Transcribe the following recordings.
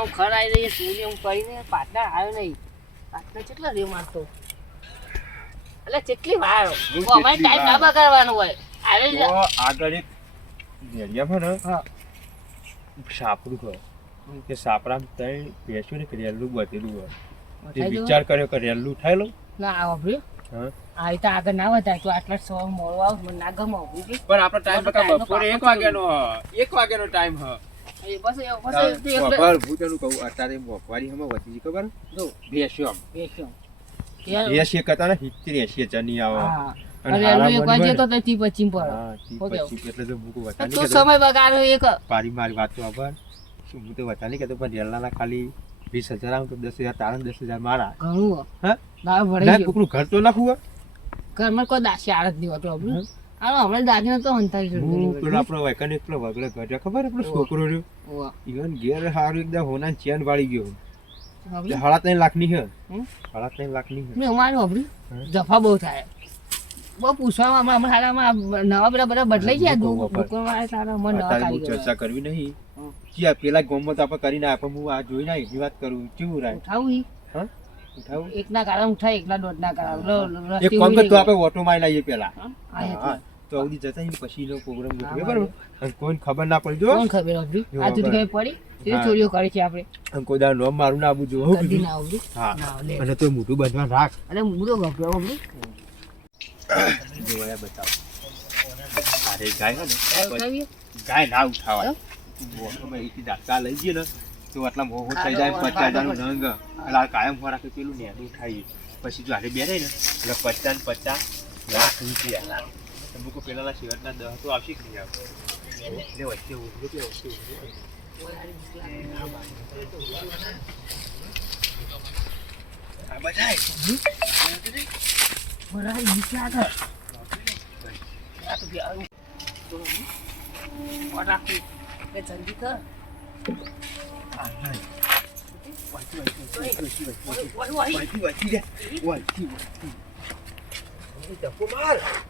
આમ ખરાઈ રહી સૂર્ય હું કરીને પાટલા આવ્યો નહીં. પાટલા કેટલા રહ્યો મારતો? એટલે કેટલી વાર? અમારે ટાઈમ ના. બગાડવાનો હોય. આવે આગળ એક નેલિયામાં ને હા. સાપડું કહો કે સાપડા તઈ બેસ્યું ને રેલું બધેલું હોય તે વિચાર કર્યો કે રેલું ઉઠાઈ ના આવો ભર્યો હા. આગળ ના વધાય તો આટલા સો મોડું આવ મને ના ગમો પણ આપણો ટાઈમ બકા બપોરે એક વાગ્યાનો એક વાગ્યાનો ટાઈમ હ. એ બસ એ બસ એ તો એટલે ખબર? હું. તો તી પછી પર. હા, તી હો કેવું? પછી એટલે તો મૂકું તો વતાની તું કહેતો. સમય બગાડ્યો એક. પારી મારી વાત તો આભાર શું હું તો વતાની કહેતો પણ રેલાના ખાલી વીસ હજાર આવું તો દસ હજાર તારા ને દસ હજાર મારા. ઘણું. ઘર તો નાખવું હોય. ઘરમાં કોઈ દાસી આડત નહીં હોતો આપણું હું પેલો આપણો વૈકન પેલો વગડે ઘર ખબર આપણો છોકરો રહ્યો? ઈવન ઘેર હારું એકદમ હોના ચેન વાળી ગયો. તે સાડા ત્રણ લાખની છે હમ? સાડા ત્રણ લાખની છે મેં અમારું વાપર્યું જફા બહુ થાય. બહુ પૂછવામાં હમણાં હમણાં હારામાં નવા બધા બધા બદલાઈ ગયા મને નવા ચર્ચા કરવી નહીં. હમ. પેલા ગોમત તો આપણે કરીને આપણે હું આ જોઈ ના એની વાત કરું. કેવું રાય? ઉઠાવું. હા? ઉઠાવું? એકના કારણ ઉઠાય એકના દોઢના કારણ એક કામ તો આપણે ઓટો મારી લાવીએ પેલા. હા? તો અવધી જતા અહીં પછીનો પ્રોગ્રામ ગોઠવે બરાબર? કોઈને ખબર ના પડી જો. કોણ ખબર આપડી? આ તો કઈ પડી? તે ચોરીઓ કરે છે આપણે. અને કોઈ દાડો નોમ મારું ના બુજો હો કદી ના આવડ્યું હા. અને તો મોટું બાંધવા રાખ. અને મૂળો ગભરો આપણે જોયા બતાવો. અરે ગાય ને પછી ગાય ના ઉઠાવાય. મોઢામાં એથી દાંતા લઈ ગયો ને તો આટલા મોહો થઈ જાય પચાસ હજારનું રંગ. એટલે કાયમ ખોરાક પેલું નેનું ઉઠાવીએ. પછી જો હારે બેરે ને એટલે પચાસ પચાસ લાખ રૂપિયા. તો મૂકો પેલાના શેરના દહ તો આવશે કે નહીં એટલે વચ્ચે ઉભરો કે વચ્ચે નહીં. વાંચી, વાંચી, વાંચી, વાંચી, વાંચી,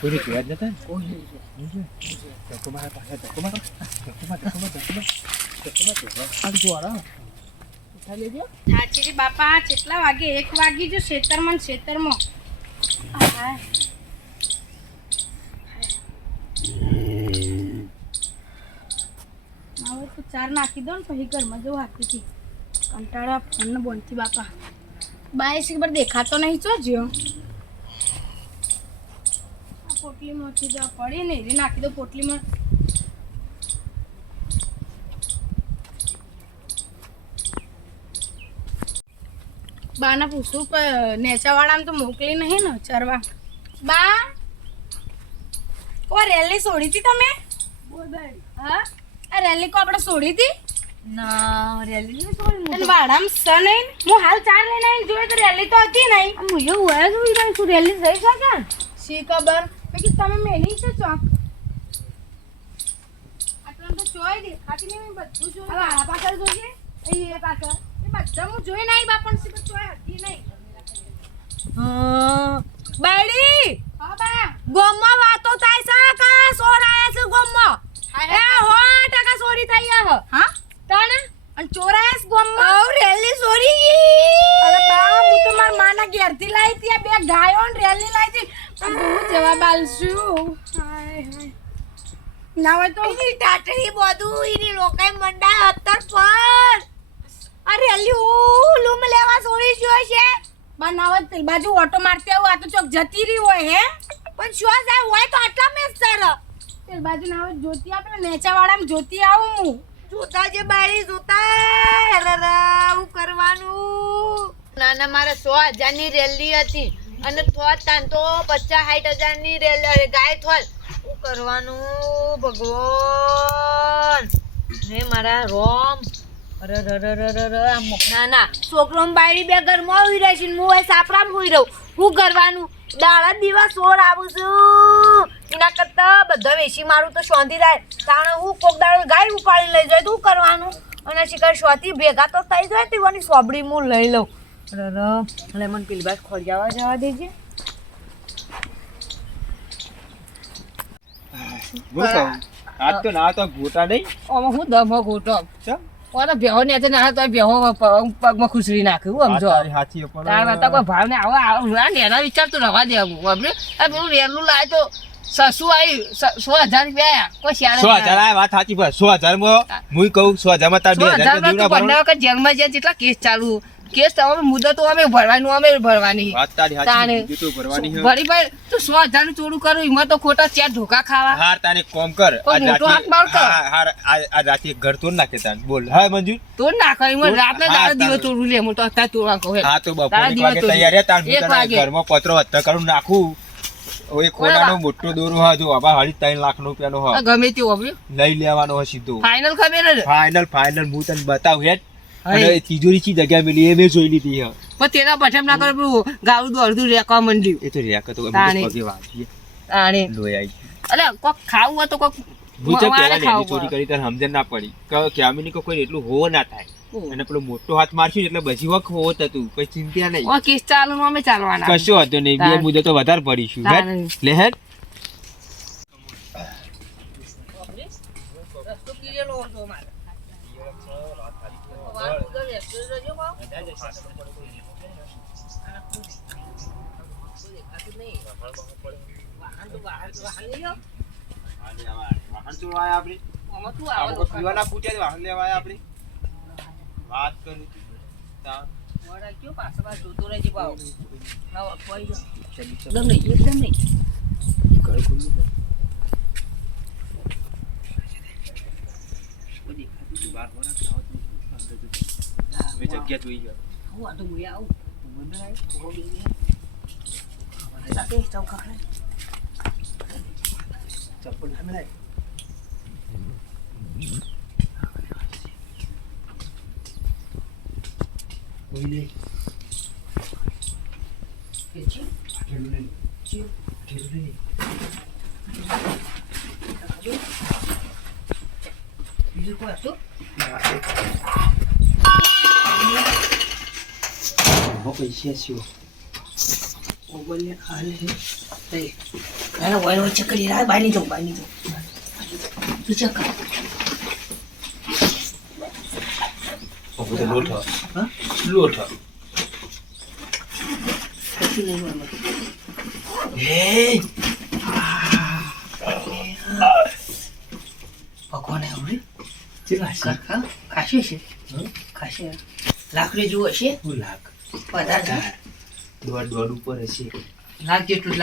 કોઈ જોયા જ નતા ને? કોઈ નહીં. ધક્કો માર પાછા, ધક્કો માર. ધક્કો માર, ધક્કો માર, ધક્કો માર. ધક્કો માર, ધક્કો માર. આ જો આરા. ઉઠાઈ લેજો. સાચી બાપા કેટલા વાગે એક વાગી જો ખેતરમાં ને ખેતરમાં હવે તો ચાર નાખી દો ને પછી ઘરમાં જવું હાથથી કંટાળા ફોન બોનથી બાપા બાય ખબર દેખાતો નહીં ચો જ્યો પોટલીમાંથી જવા પડી ને એ નાખી દો પોટલીમાં. બાને પૂછું કે નેચાવાળાને તો મોકલી નહીં ને ચરવા. બા ઓ રેલી છોડી હતી તમે? હા? આ રેલી કો આપણે છોડી હતી ના રેલી નહીં છોડી વાડામાં સ નહીં? હું હાલ ચાર લઈને આવીને જોઈએ તો રેલી તો હતી નહીં. હું એવું હોય જ છું રેલી થઈ શકે શી ખબર? કીધું તમે મેલી છે ચોક? આટલું તો જોઈ દેખાતી નહીં બધું જોયું હવે આ પાછળ જોઈએ. અહીં એ પાછળ. એ બધા હું જોઈ નહીં બા પણ ચોય હતી નહીં. બેડી હા બા. ગોમમાં વાતો થાય છે કા સોર આયા છે ગોમમાં? એ હો ટકા સોરી થઈ ગયા હા. તાણે? અને ચોરાયસ ગોમમાં? ઓ રેલી સોરી અરે બા હું તો મારા માના ઘેરથી લાવી હતી આ બે ગાયો ને રેલી લાવી હતી. હું જવાબ આલશું હાય હાય. ના હોય તો એની ટાટરી બધું એની લોકાઈ મંડા અત્તર પર આ રેલી લૂમ લેવા સોળી જો છે. બા ના હોય પેલી બાજુ ઓટો મારતી આવું આ તો ચોક જતી રહી હોય હે? પણ શું જાય હોય તો આટલા મેં સર. પેલી બાજુ ના હોય જોતી આપણે નેચા વાળામાં જોતી આવું હું. જોતા જે બારી જોતા હું કરવાનું. નાના મારે સો હજારની રેલી હતી. અને થોત તાન તો પચાસ સાઠ હજારની રેલ ગાય થોત શું કરવાનું ભગવાન? હે મારા રોમ. અરે આ ના ના. છોકરો બાયડી બે ઘરમાં હોઈ રહી છે હું એ સાપરામાં હોઈ રહું. શું કરવાનું? દાડા દિવસ આવું છું. એના કરતા બધા વેચી મારું તો શાંતિ થાય તાણે હું કોક દાડો ગાય ઉપાડી લઈ જાય તો શું કરવાનું? અને શિકાર શોથી ભેગા તો થઈ જાય તેવાની સોબડી હું લઈ લઉં. એટલે મને પેલી બાદ ખોડિયાવા જવા દેજે આજ તો ના તો ગોટા નહીં. આમાં હું દમ ખોટો ચમ? ઓને ને ના તો બેહો પગમાં ખુસરી નાખ્યું સમજો તારી હાચી પણ કોઈ ભાવ ને આવો આવો આ નેના વિચાર તો રવા દે આ પેલું રેલું લાય તો સસુ આવી સો હજાર રૂપિયા. કોઈ શિયાળે સો હજાર આ વાત સાચી સો હજારમાં હું કહું સો હજારમાં તાર બે હજાર હજારમાં તો તું જીવના પંદર વખત જેલમાં જ્યાં જેટલા કેસ ચાલુ કેસ તમારે તો અમે ભરવાનું અમે ભરવાની. વાત તારી તાણે. તો ભરવાની હે. ભરી ભાઈ તું સો હજારનું ચોરું કરું એમાં તો ખોટા ચાર ધોકા ખાવા. હા તારે કોમ કર. કોઈ મોટો રાતે- હાથ માર કર. હા, આ- આ રાતે ઘર તોડ નાખે તાન બોલ હા મંજુ? તો નાખો એમાં રાત ના દાડા દિવસ તારે. ચોરું લે હું તો અત્યારે તોડવા કહો હા તો બપોર તારા વાગે તૈયાર તાર. હું વાગે. ઘરમાં પત્રો હત્તા કરું નાખું. હવે એ મોટો દોરો હા જો હાડી ત્રણ લાખ રૂપિયાનો હા. ગમે તે લઈ લેવાનો હે સીધો. ફાઇનલ ખબર ફાઇનલ ફાઇનલ હું તને બતાવું હેડ. અને તિજોરી ચી જગ્યા મિલી એ મેં જોઈ લીધી હે. પણ તેના બઠમ ના કરે પેલું ગાળું તો અડધું રેકવા મંડ્યું. એ તો રેક તો પગે વાગીએ. તાણે. લોહી આવી અલે કોક ખાવું હોય તો કોક હું પેલા ખાવું ચોરી કરી કર સમજણ ના પડી. કે ક્યામિની કો કોઈ એટલું હોવો ના થાય. અને પેલો મોટો હાથ મારશું એટલે બધી વખત હોત હતું કોઈ ચિંતા નહીં. ઓ કેસ ચાલુ અમે ચાલવાના. કશો હતું નહીં બે મુદ્દો તો વધારે પડીશું. લે હેડ રસ્તો કિરેલો હતો મારે. વાળ ઉધર રહેતો રહેજો બાપ. કોઈ દેખાતું નહીં. વાહન તો વાહન તો વાહન લઈ લો. વાહન ચોરવાય આપણે આમાં શું આપણે આવે કોઈ પીવાના પૂછે તો વાહન લેવાય આપણે વાત કરું જોતો રહેજે જાઓ. એકદમ નહીં એકદમ નહીં ઘર ખુલ્લું છે. કોઈ દેખાતું નહીં. બહાર હોરા ખાવા તો અંદર તો હવે જગ્યા જોઈ ગયો હું આ તો મુએ આવું મને આય બહુ બીજી લાગે ચૌકા ખાય ચપ્પલ ના મેલાય કોઈ નહીં કે છે આઠેલું નહીં છે. આઠેલું નહીં બીજું કોઈ હતું હો પૈસા શું ઓગલે હાલે તે અરે વાય વાય ચકરી રાય બાની જો બાની જો તું ચક ઓ બધો લોટ હા? લોટ કશું નહીં હોય હે? ભગવાન આવડે? ચેલા ખાશે છે? ખાશે લાકડી જુઓ છે? વધારે દોડ દોડ ઉપર હશે. લાગ જેટલું જ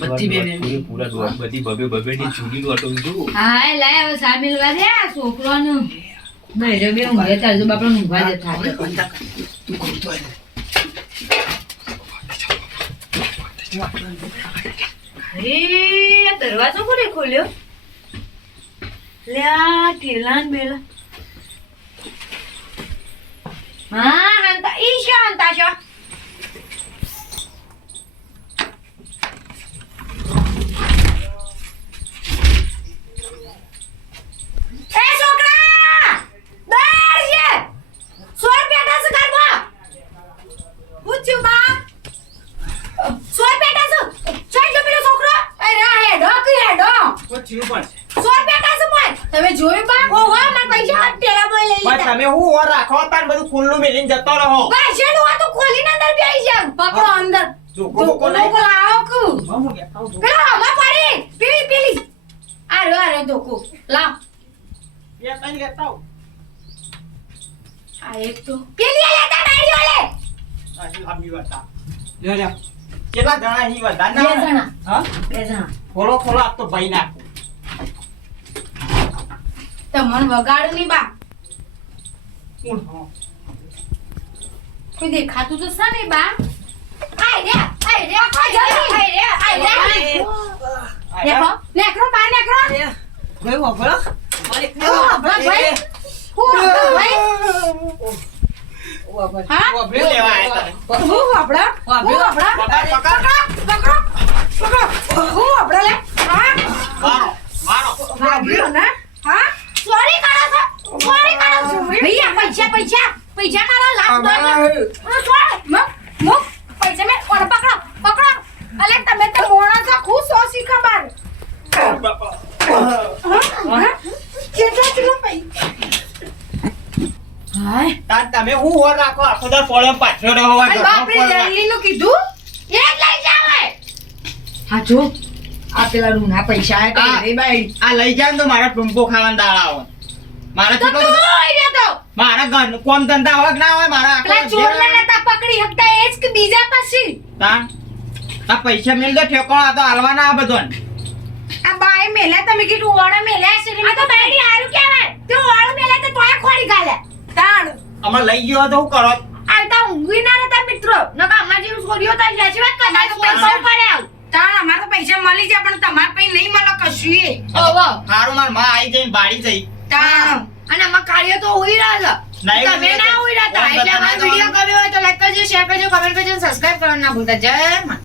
બધી બે બે પૂરા દોડ. બધી બબે બબે ની ચૂડી નું જો હા લાય હવે સામેલ વારે આ છોકરાનું. નહીં રે બે ઊંઘે તાર જો બાપડા ઊંઘવા જતા તું કરતો હોય અરે દરવાજો કોને ખોલ્યો? લે આ ને બેલા. હા હંતા ઈ છે હંતા છે એ છોકરા દર છે સોય પેટા છે ઘરમાં પૂછ્યું બા સોય પેટા છે ચાલ જો પેલો છોકરો અરે હેડો કે હેડો સોય પેટા છે મોય તમે જોયું બા ઓહો માર પૈસા ટેલા બોય લઈ પણ લીધા તમે હું ઓર રાખો તાન બધું મેલીને જતો રહો. બા શેડું આ તો ખોલીને અંદર બેસી જાવ? પકડો અંદર. જોકો બોકો નહીં? ધોકો લાવો કુ? હું હું પેલા હમા પડી. પેલી પેલી આ રો આ રો ધોકો. લાવ. બે ત્રણ કહેતા હું. આ એક તો. પેલી આ લેતા નાડી ઓલે આ શું લાંબી વાત. લ્યો, લ્યો. કેટલા જણા વધારે બે ના હોય? જણા. હા? બે જણા. ખોલો ખોલો આ તો ભાઈ નાખું. તમને વગાડું નહીં બા. હું હા. કોઈ દેખાતું તો છે નહીં બા? આય રે આય રે કોઈ જલ્દી આય રે આય રે નેકરો નેકરો બા નેકરો વાપરો? ભાઈ. હું ભાઈ. હા? શું લેવા આયા તમે? હું વાપરા હું વાપરા પકડ, પકડ. પકડો પકડો પકડો. હું વાપરા લે. હા? મારો મારો. વાગ્યો ને. હા? ચોરી કરો છો. ચોરી કરો છો. ભૈયા પૈસા પૈસા. પૈસા મારા લાખ દો છોડ મગ મગ પૈસા મે ઓર પકડો પકડો. અલે તમે તો મોણા છો ખુશ છો સી ખબર હા? કેટલા કિલો પૈ હાય. તાર તમે હું હોર રાખો? આખો દર પોળે પાછળ રહો નું કીધું? એ જ લઈ જાવે હા જો. આ પેલા રૂના પૈસા આ- રે બાઈ. આ લઈ જાય તો મારા ટૂંપો ખાવાના દાડા આવે. મારા તો. મારા ઘર કોમ ધંધા હોય ના હોય મારા પેલા ચોર ને નતા પકડી હકતા એ જ કે બીજા પછી? તા આ પૈસા મેલ દે ઠેકો આ તો હાલવાના આ બધોન. આ બાય મેલ્યા તમે કીધું ઓળા મેલ્યા છે આ તો બાયડી હારું કહેવાય. તે ઓળા મેલ્યા તો તોય ખોડી ગાલે તાણ. હમણાં લઈ ગયો તો હું કરો. આવતા ઊંઘી ના નતા મિત્રો. નકા અમાર જેવું છોરીઓ તો છે વાત કરતા તો પૈસા પડ્યા તાણ અમાર તો પૈસા મળી જાય પણ તમાર પૈ નહીં મળે કશું એ ઓવો હારું મારમાં આવી જઈને બાડી જઈ. તાણ. અને અમાર કાર્ય તો હોઈ રહ્યા હતા છે તમે ના હોઈ રહ્યા હતા એટલે અમારો વીડિયો ગમ્યો હોય તો લાઈક કરજો શેર કરજો કમેન્ટ કરજો સબસ્ક્રાઇબ કરવાનું ના ભૂલતા. જય માં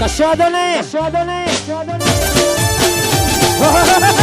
કશો વાંધો નહીં. કશો વાંધો નહીં.